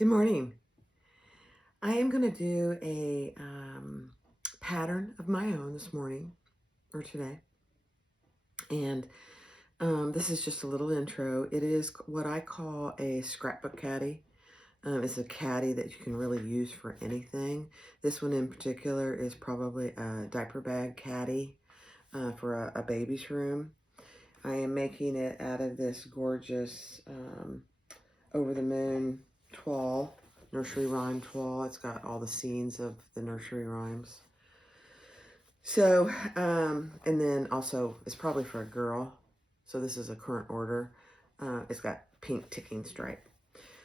Good morning. I am going to do a pattern of my own this morning or today. And this is just a little intro. It is what I call a scrapbook caddy. It's a caddy that you can really use for anything. This one in particular is probably a diaper bag caddy for a baby's room. I am making it out of this gorgeous over the moon toile. Nursery rhyme toile. It's got all the scenes of the nursery rhymes. So, and then also it's probably for a girl. So this is a current order. It's got pink ticking stripe.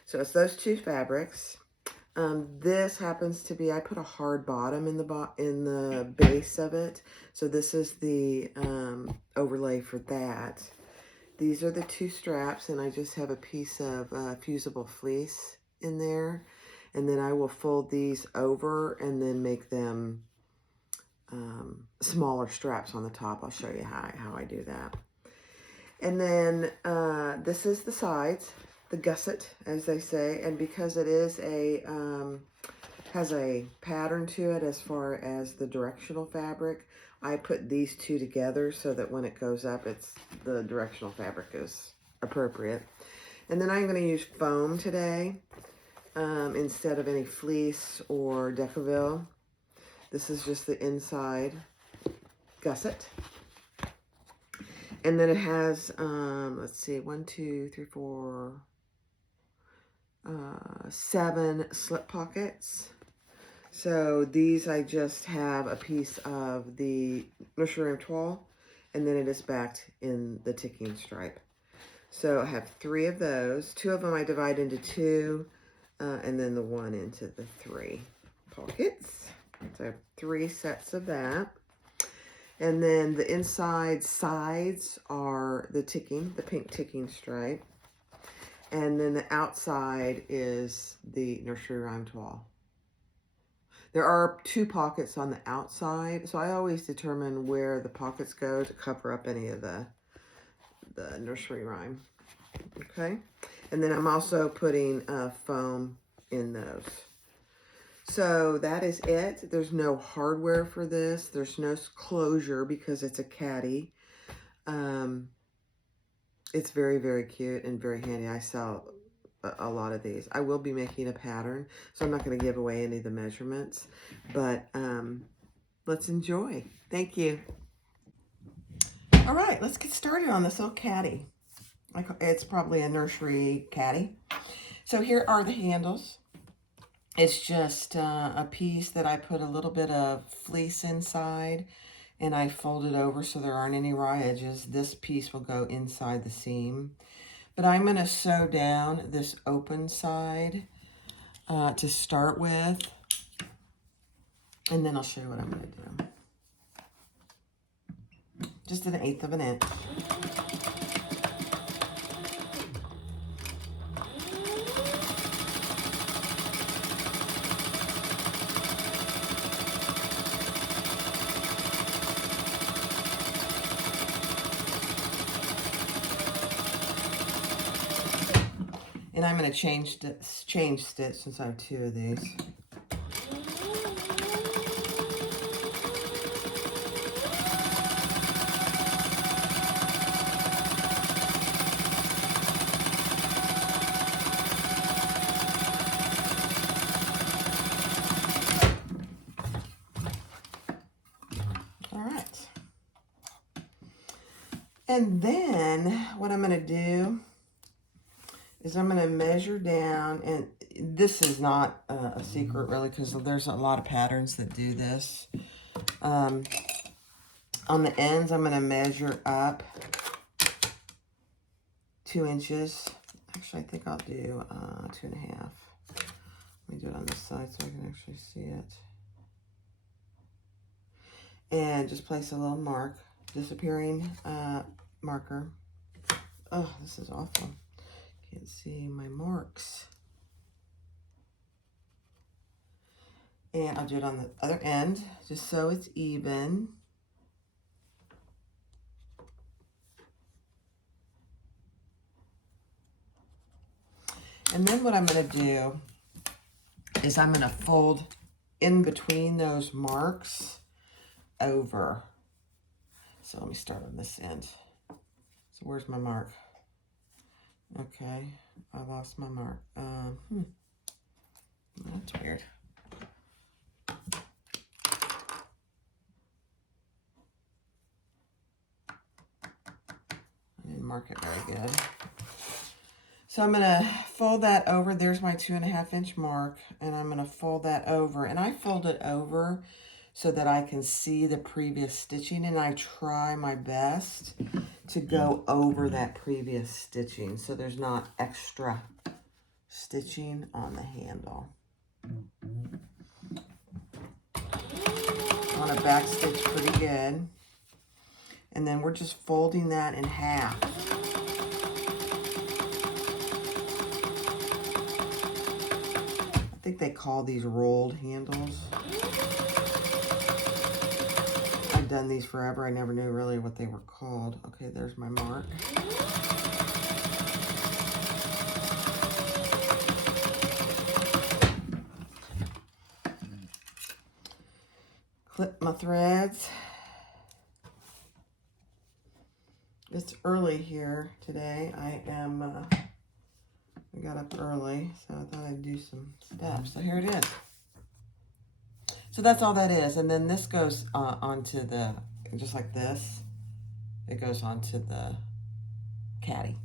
So it's those two fabrics. This happens to be, I put a hard bottom in the base of it. So this is the overlay for that. These are the two straps, and I just have a piece of fusible fleece in there. And then I will fold these over and then make them smaller straps on the top. I'll show you how I do that. And then this is the sides, the gusset, as they say. And because it is has a pattern to it as far as the directional fabric, I put these two together so that when it goes up, the directional fabric is appropriate. And then I'm going to use foam today. Instead of any fleece or Decaville. This is just the inside gusset. And then it has, let's see, 7 slip pockets. So these I just have a piece of the nursery rhyme toile, and then it is backed in the ticking stripe. So I have 3 of those. 2 of them I divide into 2. And then the 1 into the 3 pockets. So I have 3 sets of that. And then the inside sides are the pink ticking stripe. And then the outside is the nursery rhyme toile. There are 2 pockets on the outside, so I always determine where the pockets go to cover up any of the nursery rhyme. Okay. And then I'm also putting foam in those. So that is it. There's no hardware for this. There's no closure because it's a caddy. It's very, very cute and very handy. I sell a lot of these. I will be making a pattern, so I'm not going to give away any of the measurements. But let's enjoy. Thank you. All right, let's get started on this little caddy. It's probably a nursery caddy. So here are the handles. It's just a piece that I put a little bit of fleece inside, and I fold it over so there aren't any raw edges. This piece will go inside the seam. But I'm going to sew down this open side to start with, and then I'll show you what I'm going to do. Just 1/8 of an inch. And I'm going to change stitch since I have 2 of these. All right. And then what I'm going to do is I'm going to measure down, and this is not a secret really because there's a lot of patterns that do this. On the ends, I'm going to measure up 2 inches. Actually, I think I'll do 2.5. Let me do it on this side so I can actually see it. And just place a little mark, disappearing marker. Oh, this is awful. Can't see my marks. And I'll do it on the other end, just so it's even. And then what I'm going to do is I'm going to fold in between those marks over. So let me start on this end. So where's my mark? Okay, I lost my mark. That's weird. I didn't mark it very good. So I'm going to fold that over. There's my 2.5 inch mark, and I'm going to fold that over. And I fold it over so that I can see the previous stitching, and I try my best to go over that previous stitching so there's not extra stitching on the handle. I want to back stitch pretty good. And then we're just folding that in half. I think they call these rolled handles. I've done these forever. I never knew really what they were called. Okay, there's my mark. Clip my threads. It's early here today. I got up early, so I thought I'd do some steps. So here it is. So that's all that is. And then this goes onto the, just like this, it goes onto the caddy.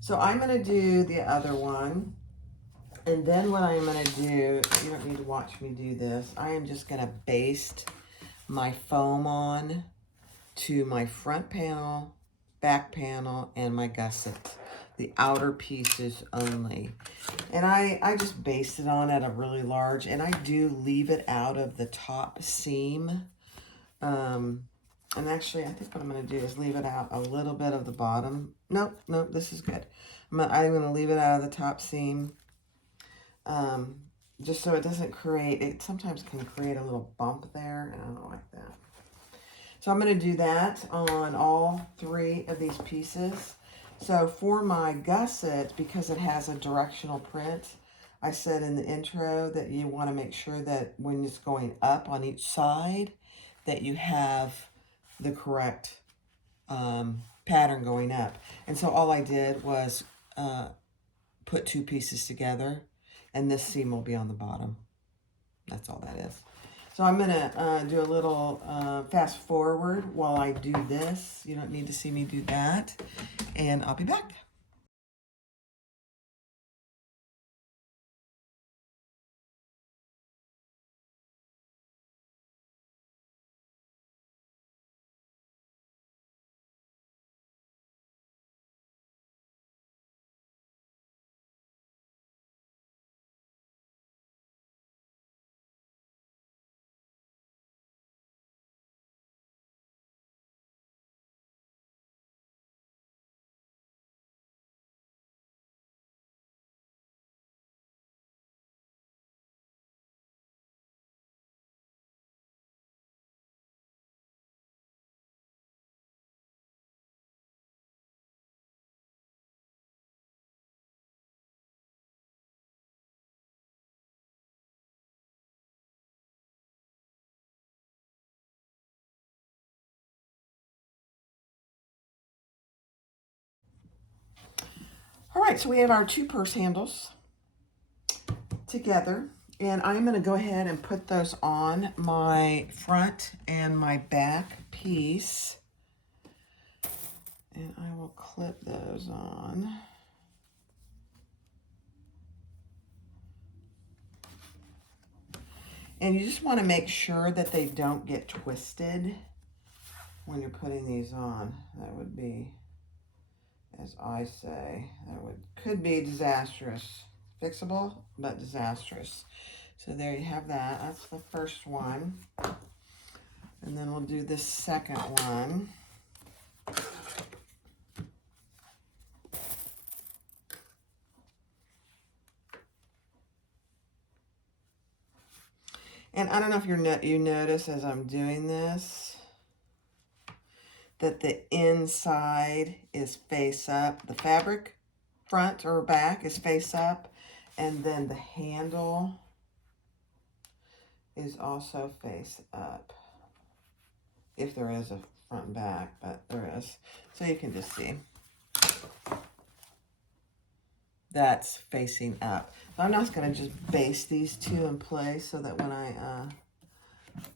So I'm going to do the other one. And then what I'm going to do, you don't need to watch me do this, I am just going to baste my foam on to my front panel, back panel, and my gusset. The outer pieces only. And I just based it on at a really large, and I do leave it out of the top seam. And actually, I think what I'm going to do is leave it out a little bit of the bottom. Nope, this is good. I'm going to leave it out of the top seam. Just so it doesn't create, it sometimes can create a little bump there, and I don't like that. So I'm going to do that on all 3 of these pieces. So for my gusset, because it has a directional print, I said in the intro that you want to make sure that when it's going up on each side, that you have the correct pattern going up. And so all I did was put 2 pieces together, and this seam will be on the bottom. That's all that is. So I'm going to do a little fast forward while I do this. You don't need to see me do that. And I'll be back. All right, so we have our 2 purse handles together, and I'm going to go ahead and put those on my front and my back piece, and I will clip those on. And you just want to make sure that they don't get twisted when you're putting these on. That would be, as I say, could be disastrous. Fixable, but disastrous. So there you have that. That's the first one. And then we'll do this second one. And I don't know if you notice as I'm doing this that the inside is face up. The fabric front or back is face up, and then the handle is also face up. If there is a front and back, but there is. So you can just see. That's facing up. I'm not going to just baste these two in place so that when I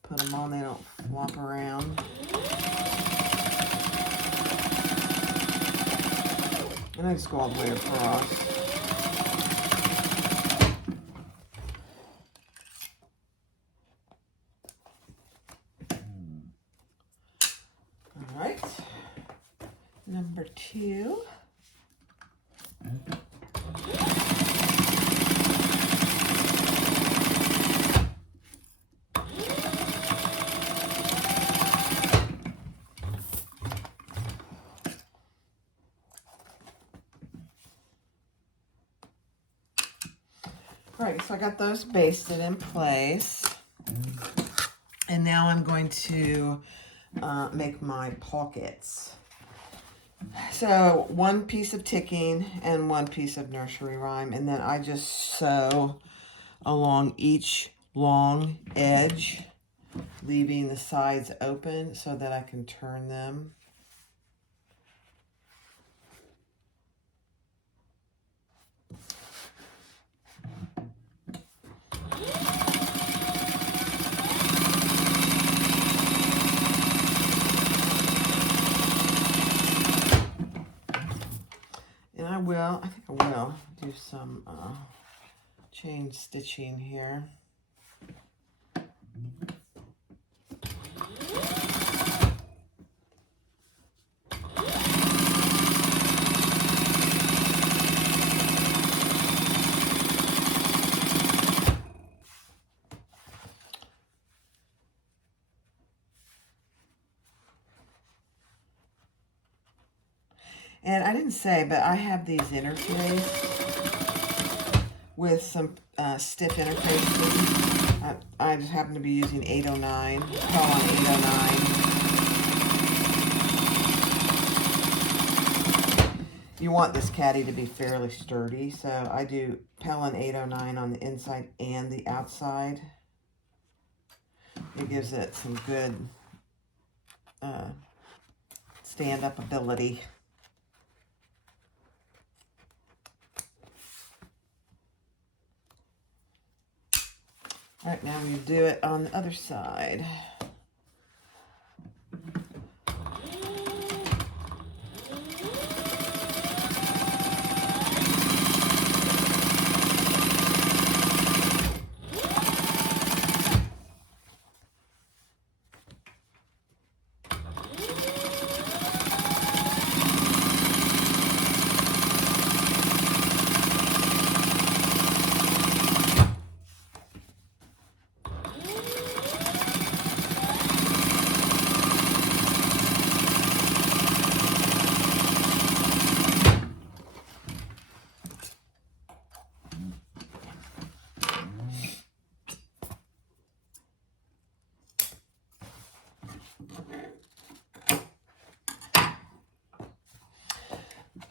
put them on, they don't flop around. And I just go all the way across. All right. Number 2. All right, so I got those basted in place. And now I'm going to make my pockets. So 1 piece of ticking and 1 piece of nursery rhyme. And then I just sew along each long edge, leaving the sides open so that I can turn them. And I think I will do some chain stitching here. And I didn't say, but I have these interfaced with some stiff interfaces. I just happen to be using 809, call on 809. You want this caddy to be fairly sturdy, so I do Pellin 809 on the inside and the outside. It gives it some good stand-up ability. All right, now we do it on the other side.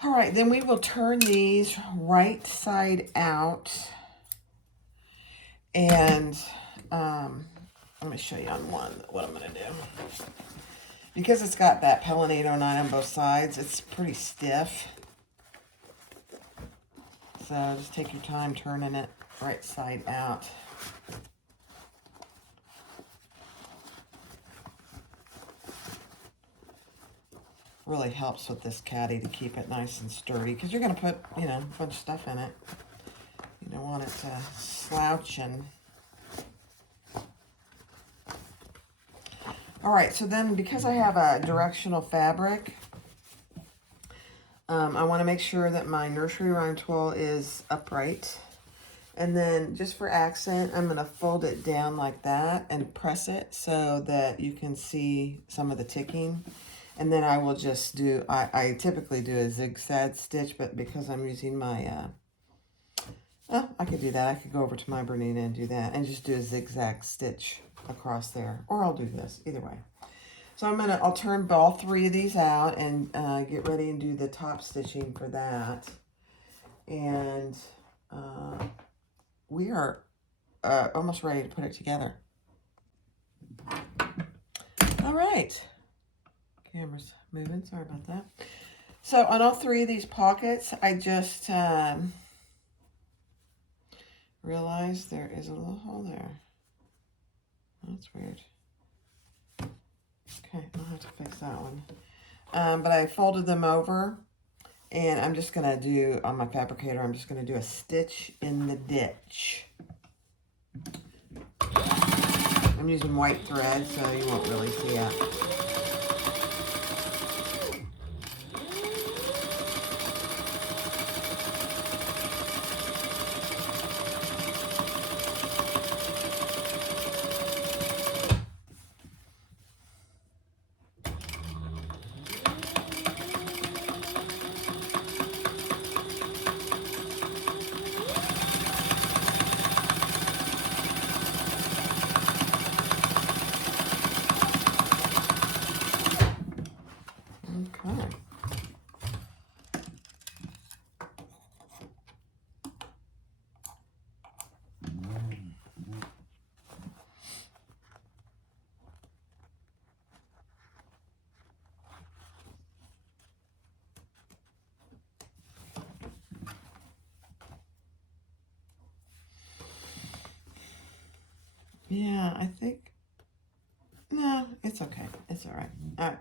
All right, then we will turn these right side out. And let me show you on one what I'm going to do. Because it's got that Pellin 809 on both sides, it's pretty stiff. So just take your time turning it right side out. Really helps with this caddy to keep it nice and sturdy, because you're going to put, you know, a bunch of stuff in it. You don't want it to slouch. And all right, so then because I have a directional fabric, I want to make sure that my nursery rhyme twill is upright. And then just for accent, I'm going to fold it down like that and press it so that you can see some of the ticking. And then I will just do, I typically do a zigzag stitch, but because I'm using my, I could do that. I could go over to my Bernina and do that and just do a zigzag stitch across there. Or I'll do this, either way. So I'll turn all 3 of these out and get ready and do the top stitching for that. And we are almost ready to put it together. All right. Camera's moving. Sorry about that. So on all three of these pockets, I just realized there is a little hole there. That's weird. Okay, I'll have to fix that one. But I folded them over, and I'm just going to do, on my fabricator, I'm just going to do a stitch in the ditch. I'm using white thread, so you won't really see it. Okay. Yeah, I think, no, it's okay. It's all right. All right.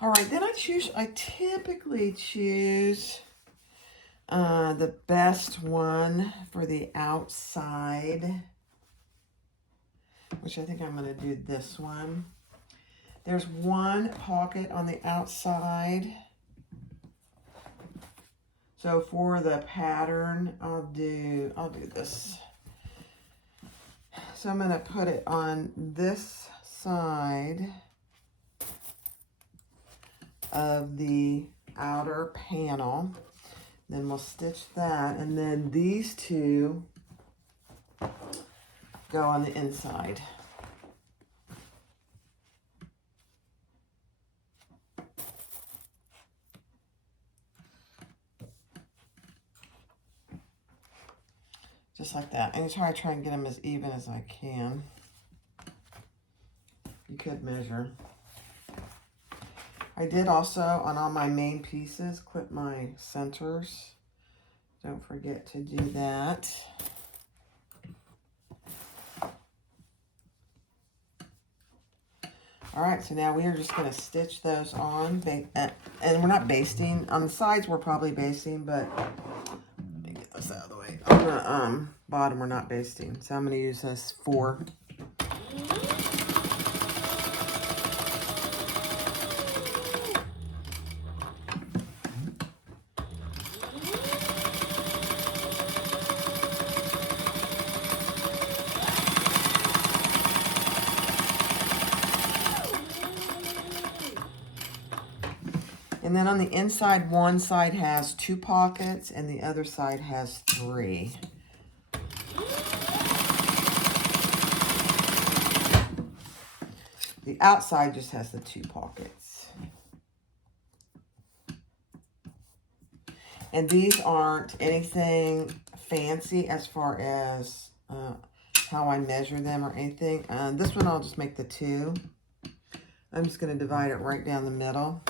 All right, then I typically choose the best one for the outside, which I think I'm going to do this one. There's one pocket on the outside. So for the pattern, I'll do this. So I'm going to put it on this side of the outer panel. Then we'll stitch that, and then these two go on the inside. Just like that. And try and get them as even as I can. You could measure. I did also, on all my main pieces, clip my centers. Don't forget to do that. All right, so now we are just going to stitch those on. And we're not basting. On the sides, we're probably basting, but let me get this out of the way. On the bottom, we're not basting. So I'm going to use this 4. And then on the inside, one side has 2 pockets and the other side has 3. The outside just has the 2 pockets. And these aren't anything fancy as far as how I measure them or anything. This one I'll just make the 2. I'm just going to divide it right down the middle.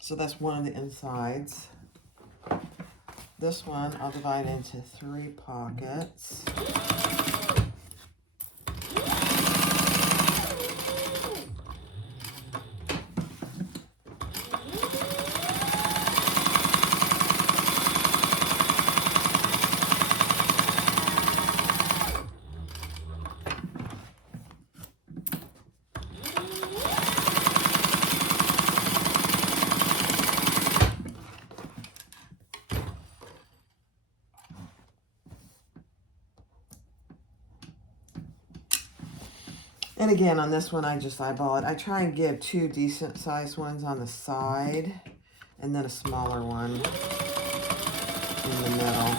So that's one of the insides. This one I'll divide into 3 pockets. And again, on this one, I just eyeball it. I try and give 2 decent sized ones on the side and then a smaller one in the middle.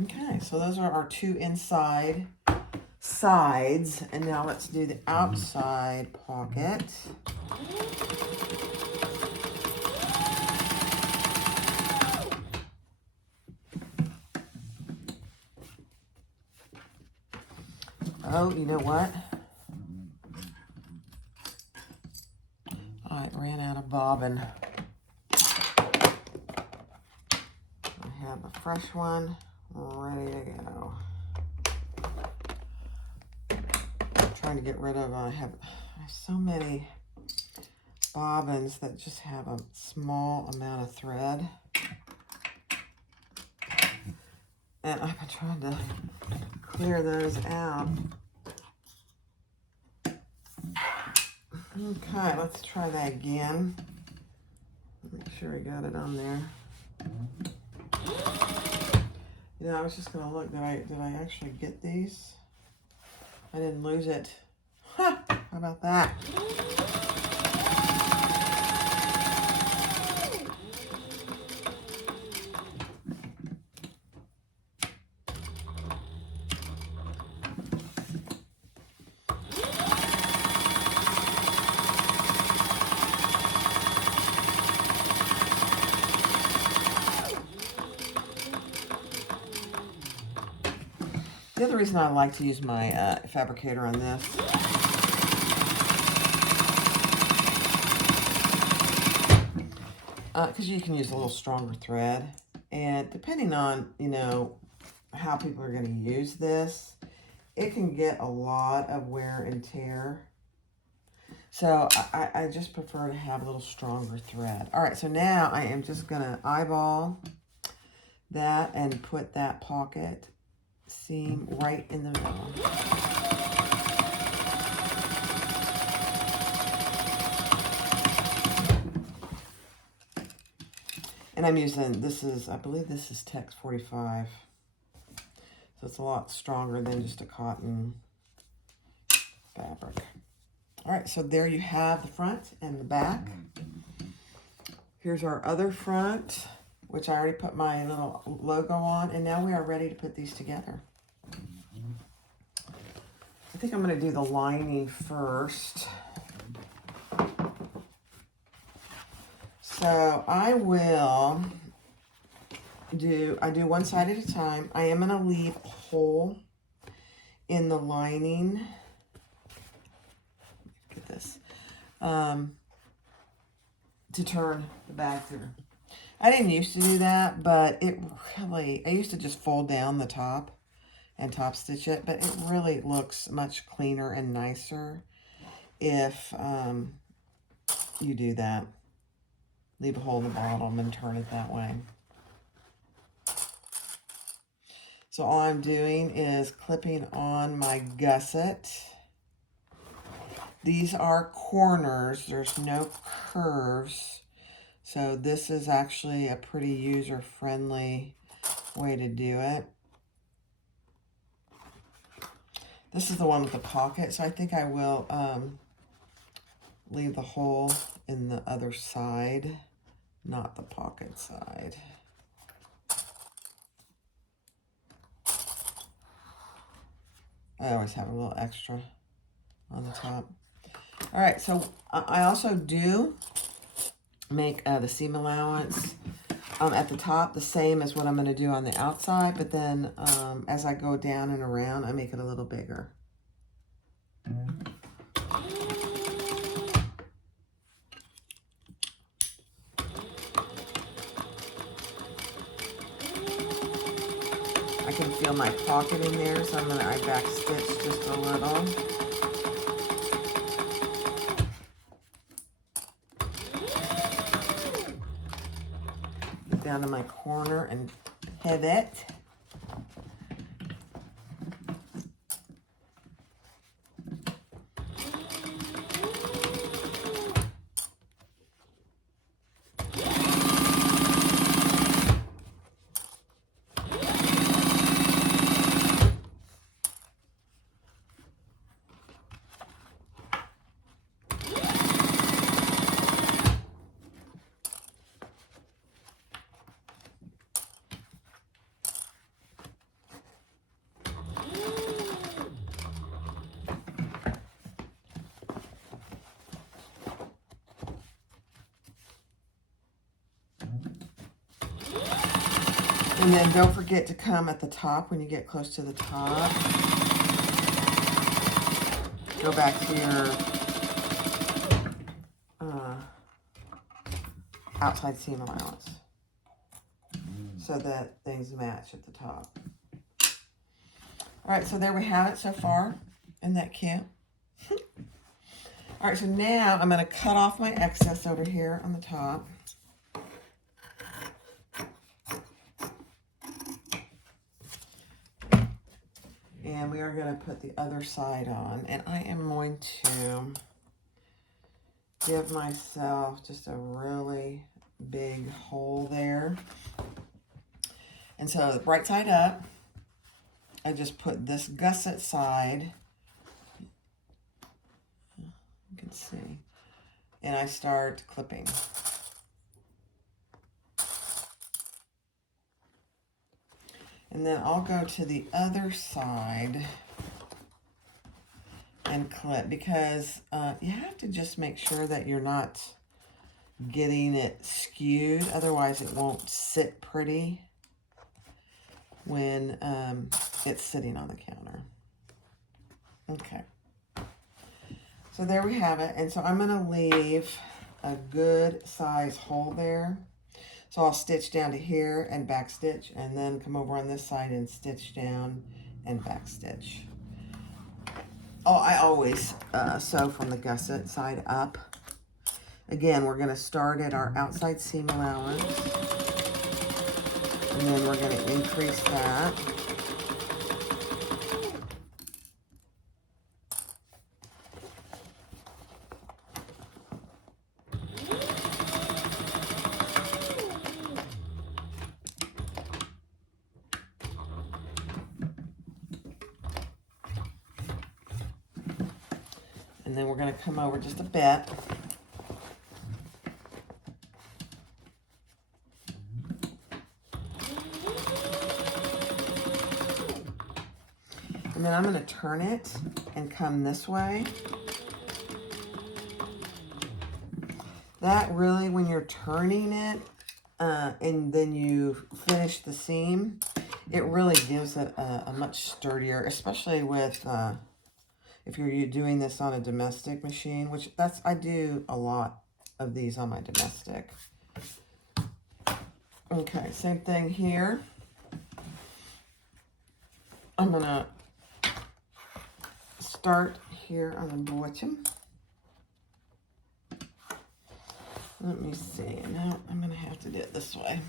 Okay, so those are our 2 inside sides, and now let's do the outside pocket. Oh, you know what? I ran out of bobbin. I have a fresh one ready to go. I'm trying to get rid of, I have so many bobbins that just have a small amount of thread. And I've been trying to clear those out. Okay, let's try that again. Make sure I got it on there. You know, I was just gonna look, did I actually get these? I didn't lose it. Ha! How about that? The other reason I like to use my fabricator on this because you can use a little stronger thread, and depending on, you know, how people are going to use this, it can get a lot of wear and tear. So I just prefer to have a little stronger thread. All right, so now I am just going to eyeball that and put that pocket seam right in the middle. And I'm using, this is, I believe this is Tex 45. So it's a lot stronger than just a cotton fabric. All right, so there you have the front and the back. Here's our other front, which I already put my little logo on, and now we are ready to put these together. I think I'm going to do the lining first. So I do one side at a time. I am going to leave a hole in the lining. Get this. To turn the bag through. I didn't used to do that, but it really, I used to just fold down the top and top stitch it, but it really looks much cleaner and nicer if you do that. Leave a hole in the bottom and turn it that way. So all I'm doing is clipping on my gusset. These are corners, there's no curves. So this is actually a pretty user-friendly way to do it. This is the one with the pocket, so I think I will leave the hole in the other side, not the pocket side. I always have a little extra on the top. All right, so I also do make the seam allowance at the top the same as what I'm going to do on the outside, but then as I go down and around, I make it a little bigger. I can feel feel my pocket in there, so I back stitch just a little. Get down to my corner and pivot. And then don't forget to come at the top when you get close to the top. Go back to your outside seam allowance so that things match at the top. All right, so there we have it so far. Isn't that cute? All right, so now I'm going to cut off my excess over here on the top. And we are going to put the other side on. And I am going to give myself just a really big hole there. And so the right side up, I just put this gusset side. You can see. And I start clipping. And then I'll go to the other side and clip, because you have to just make sure that you're not getting it skewed. Otherwise it won't sit pretty when it's sitting on the counter. Okay. So there we have it. And so I'm going to leave a good size hole there. So I'll stitch down to here and back stitch, and then come over on this side and stitch down and back stitch. Oh, I always sew from the gusset side up. Again, we're going to start at our outside seam allowance, and then we're going to increase that. And then we're going to come over just a bit. And then I'm going to turn it and come this way. That really, when you're turning it and then you finish the seam, it really gives it a much sturdier, especially with if you're doing this on a domestic machine, which I do a lot of these on my domestic. Okay, same thing here. I'm gonna start here on the bottom. Let me see. Now I'm gonna have to do it this way.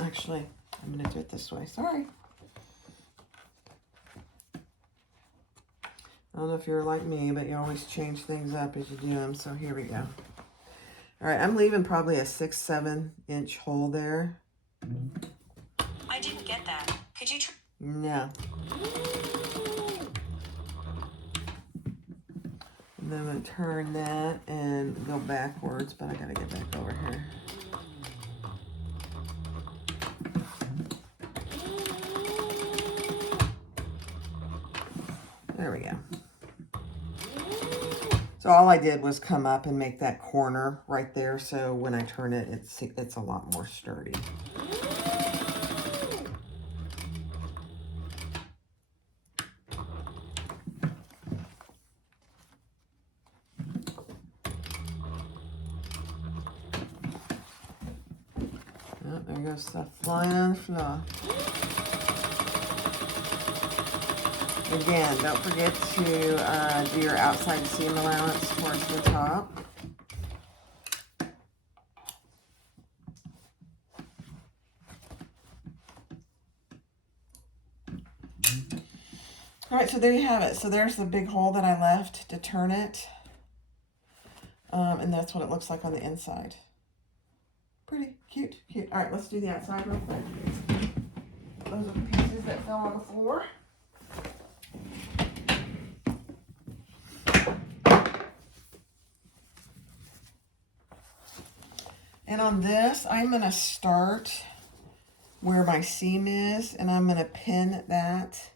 Actually, I'm gonna do it this way. Sorry. I don't know if you're like me, but you always change things up as you do them. So here we go. All right, I'm leaving probably a 6-7 inch hole there. I didn't get that. Could you try? No. And then I'm going to turn that and go backwards, but I got to get back over here. There we go. So all I did was come up and make that corner right there, so when I turn it, it's a lot more sturdy. goes stuff flying on the floor. Again, don't forget to do your outside seam allowance towards the top. All right, so there you have it. So there's the big hole that I left to turn it. And that's what it looks like on the inside. Pretty cute, cute. All right, let's do the outside real quick. Those are the pieces that fell on the floor. And on this, I'm gonna start where my seam is, and I'm gonna pin that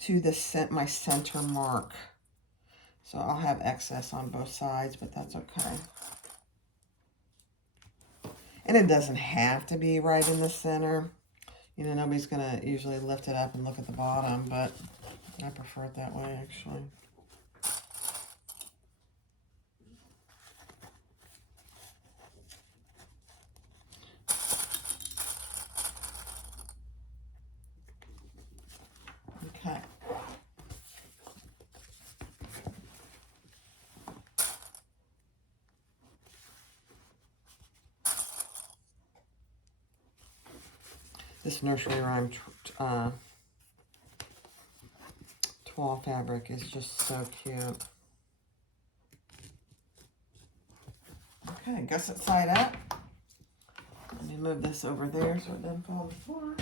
to my center mark. So I'll have excess on both sides, but that's okay. And it doesn't have to be right in the center. You know, nobody's gonna usually lift it up and look at the bottom, but I prefer it that way, actually. Okay. This Nursery Rhyme twill fabric is just so cute. Okay, gusset side up. Let me move this over there so it doesn't fall on the floor.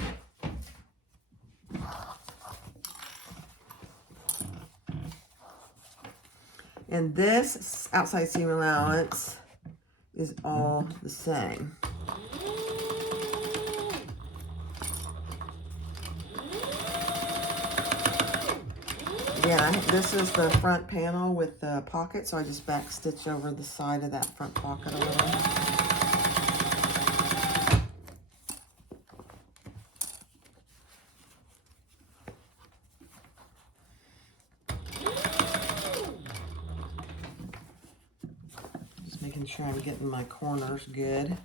And this outside seam allowance is all the same. Yeah, this is the front panel with the pocket, so I just back stitch over the side of that front pocket a little. Just making sure I'm getting my corners good.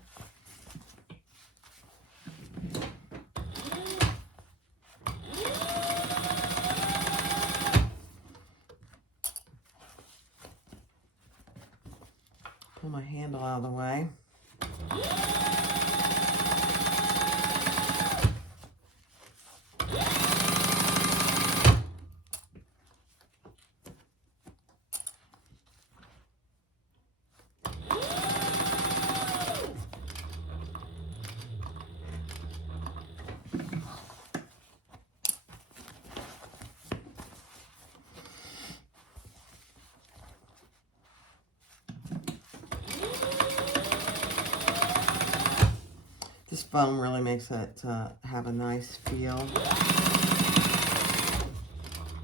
Pull my handle out of the way. This foam really makes it have a nice feel.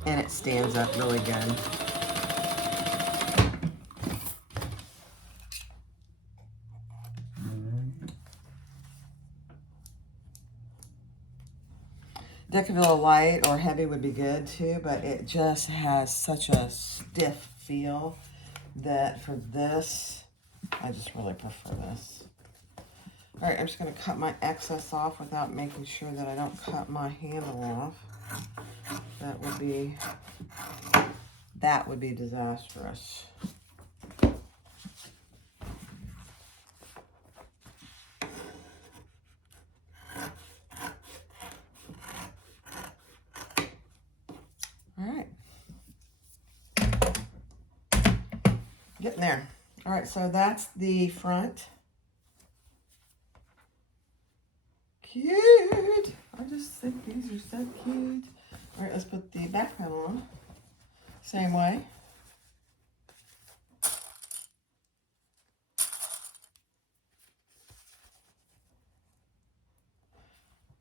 And it stands up really good. Decaville light or heavy would be good too, but it just has such a stiff feel that for this, I just really prefer this. All right, I'm just gonna cut my excess off without making sure that I don't cut my handle off. That would be disastrous. All right. Getting there. All right, so that's the front. Cute. I just think these are so cute. All right, let's put the back panel on. Same way.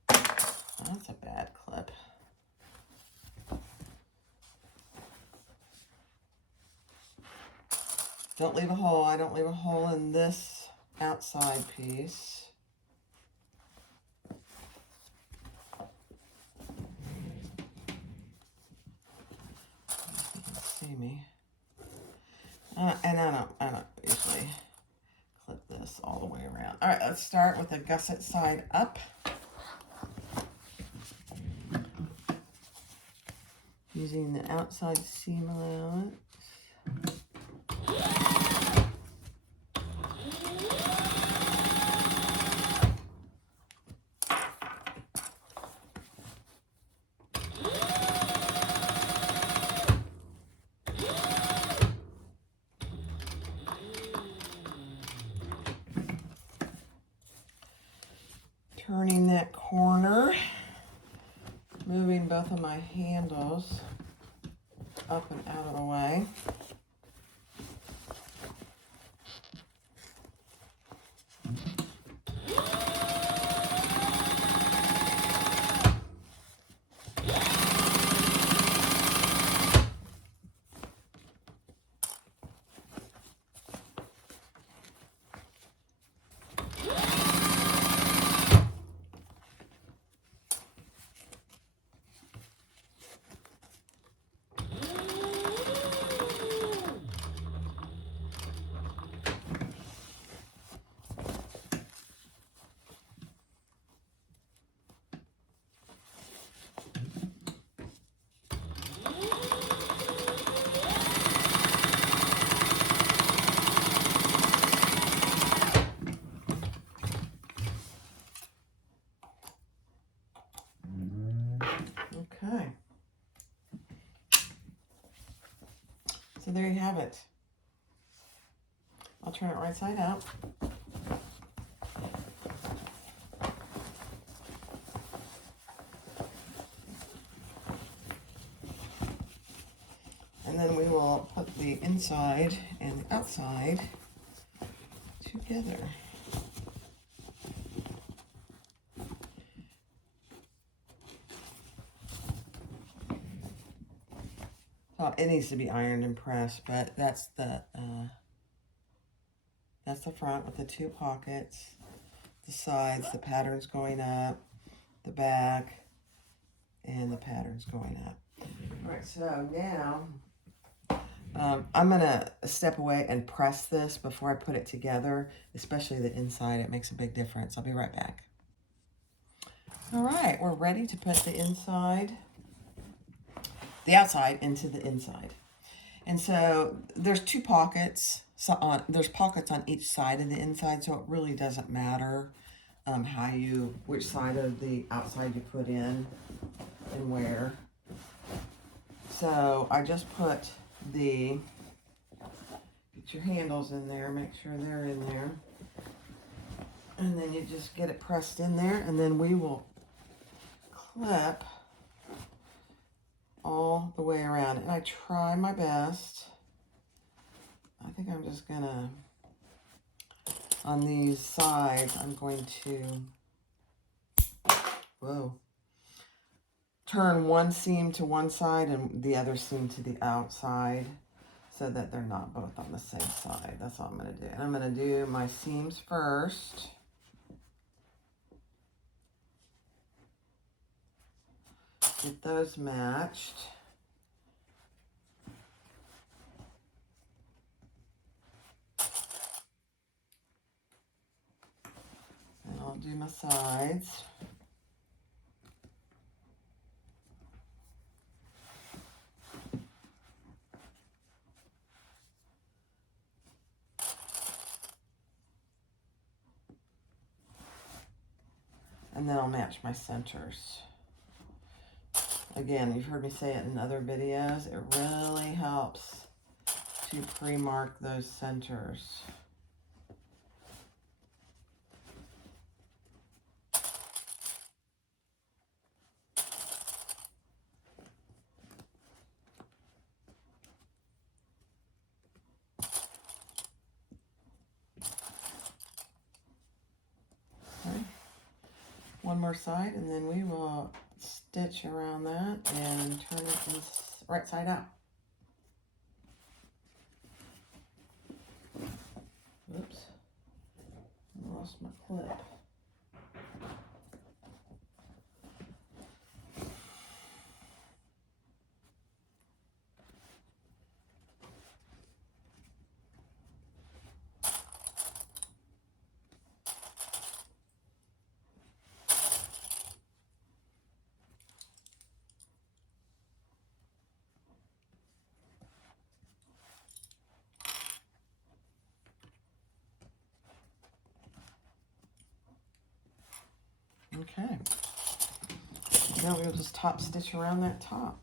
That's a bad clip. Don't leave a hole. I don't leave a hole in this outside piece. You can see me. And I don't usually clip this all the way around. All right, let's start with the gusset side up. Using the outside seam allowance. Turning that corner, moving both of my handles up and out of the way. Okay. So there you have it. I'll turn it right side out. And then we will put the inside and the outside together. Well, it needs to be ironed and pressed, but that's the front with the two pockets, the sides, the patterns going up, the back, and the patterns going up. All right, so now I'm gonna step away and press this before I put it together, especially the inside. It makes a big difference. I'll be right back. All right, we're ready to put the outside into the inside. And so there's two pockets. There's pockets on each side of the inside, so it really doesn't matter which side of the outside you put in and where. So I just put get your handles in there, make sure they're in there. And then you just get it pressed in there, and then we will clip all the way around. And I try my best. I think I'm just gonna, on these sides, I'm going to, turn one seam to one side and the other seam to the outside so that they're not both on the same side. That's all I'm gonna do. And I'm gonna do my seams first. Get those matched. And I'll do my sides. And then I'll match my centers. Again, you've heard me say it in other videos. It really helps to pre-mark those centers. Okay. One more side, and then we will stitch around that and turn it right side out. Oops, I lost my clip. Okay. Now we'll just top stitch around that top.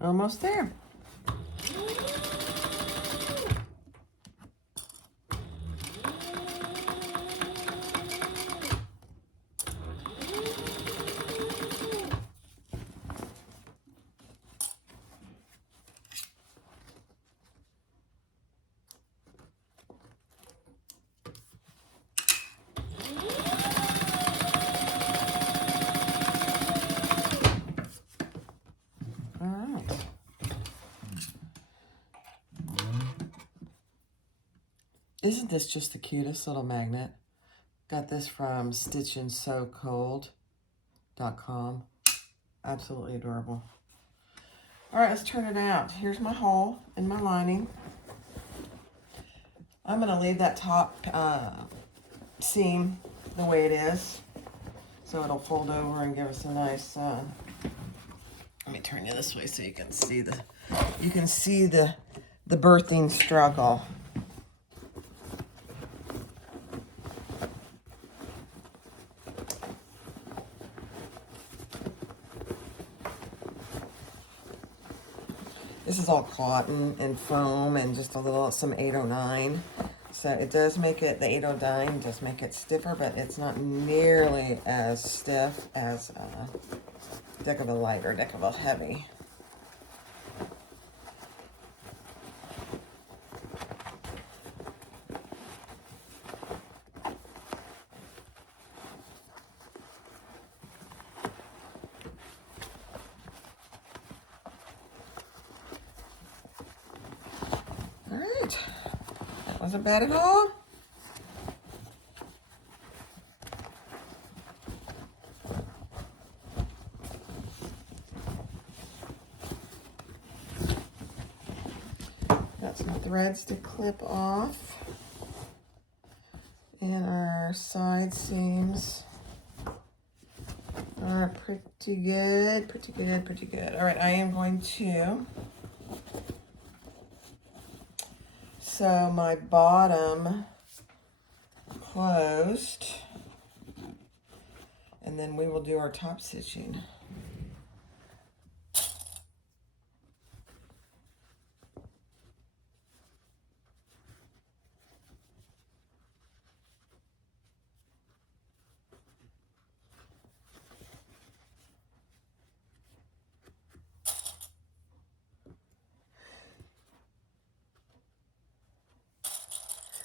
Almost there. Isn't this just the cutest little magnet? Got this from stitchinsocold.com. Absolutely adorable. All right, let's turn it out. Here's my hole and my lining. I'm going to leave that top seam the way it is, so it'll fold over and give us a nice. Let me turn you this way so you can see the birthing struggle. This is all cotton and foam and just some 809. So it does make it, the 809 does make it stiffer, but it's not nearly as stiff as Decaville Light or Decaville Heavy. Wasn't bad at all. Got some threads to clip off. And our side seams are pretty good, pretty good, pretty good. All right, I am going to sew my bottom closed, and then we will do our top stitching.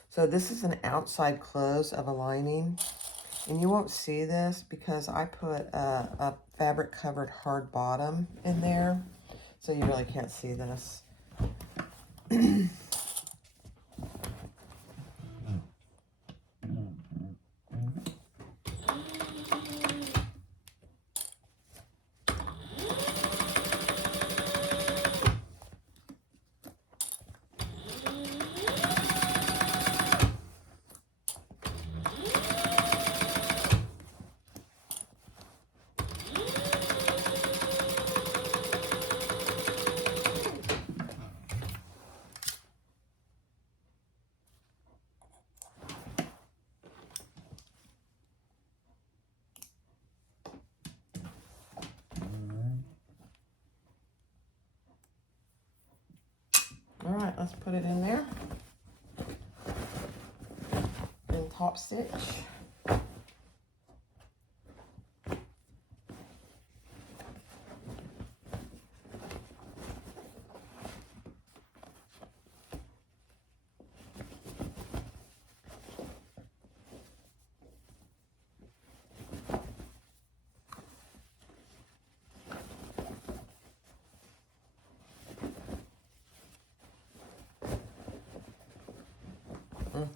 So this is an outside close of a lining, and you won't see this because I put a fabric covered hard bottom in there, so you really can't see this. All right, let's put it in there and top stitch.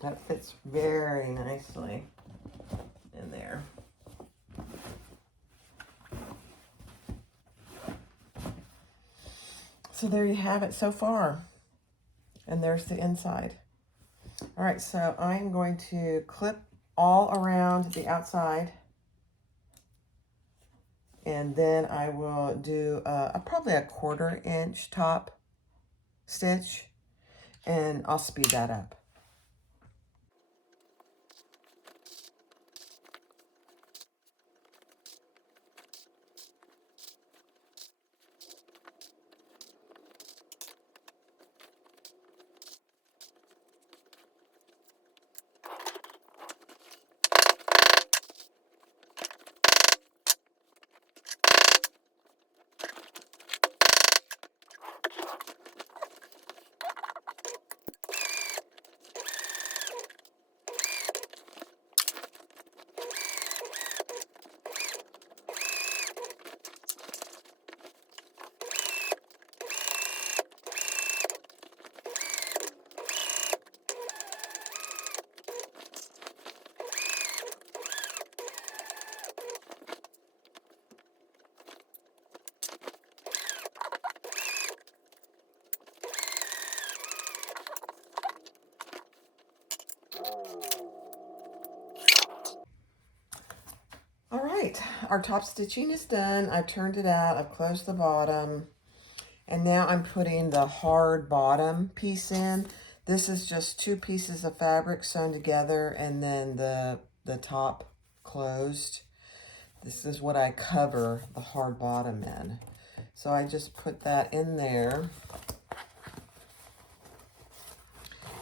That fits very nicely in there. So there you have it so far. And there's the inside. All right, so I'm going to clip all around the outside. And then I will do probably a 1/4 inch top stitch. And I'll speed that up. All right, our top stitching is done. I've turned it out, I've closed the bottom, and now I'm putting the hard bottom piece in. This is just 2 pieces of fabric sewn together and then the top closed. This is what I cover the hard bottom in. So I just put that in there.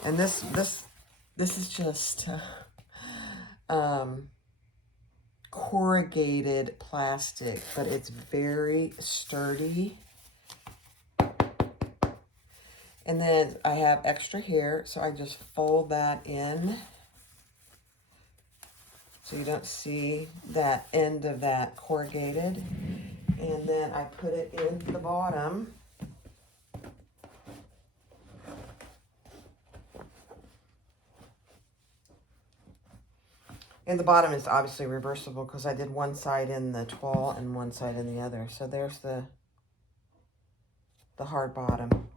And this is just corrugated plastic, but it's very sturdy. And then I have extra hair, so I just fold that in so you don't see that end of that corrugated. And then I put it in the bottom. And the bottom is obviously reversible because I did one side in the twill and one side in the other. So there's the hard bottom.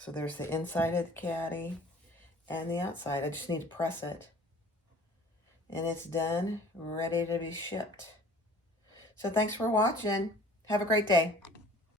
So there's the inside of the caddy and the outside. I just need to press it. And it's done, ready to be shipped. So thanks for watching. Have a great day.